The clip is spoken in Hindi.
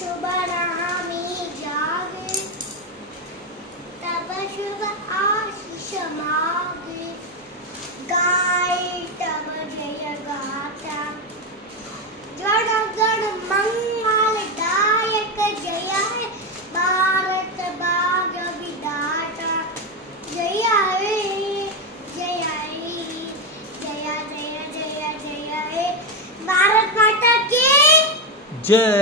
शुभ नामी जागे, तब शुभ आशीष मागे, गाय तब जय गाथा, गण गण मंगल दायक जय भारत भाग्य विधाता, जय हे जय हे जय जय जय जय हे भारत माता की जय।